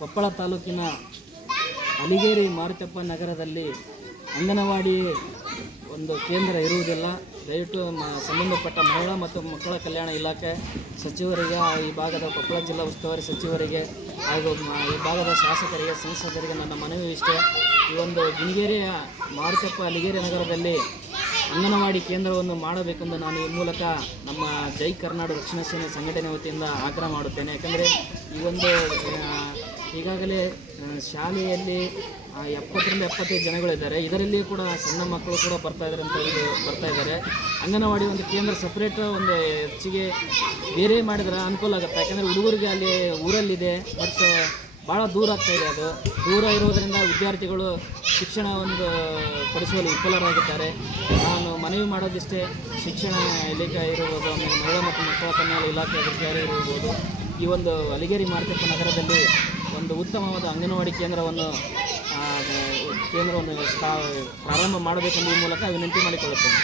ಕೊಪ್ಪಳ ತಾಲೂಕಿನ ಅಲಿಗೇರಿ ಮಾರುತಪ್ಪ ನಗರದಲ್ಲಿ ಅಂಗನವಾಡಿ ಒಂದು ಕೇಂದ್ರ ಇರುವುದಿಲ್ಲ. ದಯವಿಟ್ಟು ಸಂಬಂಧಪಟ್ಟ ಮಹಿಳಾ ಮತ್ತು ಮಕ್ಕಳ ಕಲ್ಯಾಣ ಇಲಾಖೆ ಸಚಿವರಿಗೆ, ಈ ಭಾಗದ ಕೊಪ್ಪಳ ಜಿಲ್ಲಾ ಉಸ್ತುವಾರಿ ಸಚಿವರಿಗೆ ಹಾಗೂ ಈ ಭಾಗದ ಶಾಸಕರಿಗೆ, ಸಂಸದರಿಗೆ ನನ್ನ ಮನವಿ ಇಷ್ಟೇ. ಈ ಒಂದು ಗಿಣಿಗೇರಿಯ ಮಾರುತಪ್ಪ ಅಲಿಗೇರಿ ನಗರದಲ್ಲಿ ಅಂಗನವಾಡಿ ಕೇಂದ್ರವನ್ನು ಮಾಡಬೇಕೆಂದು ನಾನು ಈ ಮೂಲಕ ನಮ್ಮ ಜೈ ಕರ್ನಾಟಕ ರಕ್ಷಣಾ ಸೇನೆ ಸಂಘಟನೆ ವತಿಯಿಂದ ಆಗ್ರಹ ಮಾಡುತ್ತೇನೆ. ಯಾಕಂದರೆ ಈ ಒಂದು ಈಗಾಗಲೇ ಶಾಲೆಯಲ್ಲಿ 70ರಿಂದ 75 ಜನಗಳಿದ್ದಾರೆ. ಇದರಲ್ಲಿಯೂ ಕೂಡ ಸಣ್ಣ ಮಕ್ಕಳು ಕೂಡ ಬರ್ತಾ ಇದ್ದಾರೆ. ಅಂಗನವಾಡಿ ಒಂದು ಕೇಂದ್ರ ಸಪ್ರೇಟ್ ಒಂದು ಹೆಚ್ಚಿಗೆ ಬೇರೆ ಮಾಡಿದ್ರೆ ಅನುಕೂಲ ಆಗುತ್ತೆ. ಯಾಕಂದರೆ ಹುಡುಗರಿಗೆ ಅಲ್ಲಿ ಊರಲ್ಲಿದೆ, ಬಟ್ ಭಾಳ ದೂರ ಆಗ್ತಾಯಿದೆ. ಅದು ದೂರ ಇರೋದರಿಂದ ವಿದ್ಯಾರ್ಥಿಗಳು ಶಿಕ್ಷಣ ಒಂದು ಪಡಿಸುವಲ್ಲಿ ವಿಫಲರಾಗಿದ್ದಾರೆ. ನಾನು ಮನವಿ ಮಾಡೋದಿಷ್ಟೇ, ಶಿಕ್ಷಣ ಇಲಾಖೆ ಇರ್ಬೋದು, ಆಮೇಲೆ ಮಹಿಳಾ ಮತ್ತು ಮಕ್ಕಳ ಕಲ್ಯಾಣ ಇಲಾಖೆ ಅಧಿಕಾರಿ ಇರ್ಬೋದು, ಈ ಒಂದು ಅಲಿಗೇರಿ ಮಾರುತಪ್ಪ ನಗರದಲ್ಲಿ ಒಂದು ಉತ್ತಮವಾದ ಅಂಗನವಾಡಿ ಕೇಂದ್ರವನ್ನು ಪ್ರಾರಂಭ ಮಾಡಬೇಕೆಂದು ಈ ಮೂಲಕ ವಿನಂತಿ ಮಾಡಿಕೊಳ್ಳುತ್ತೇನೆ.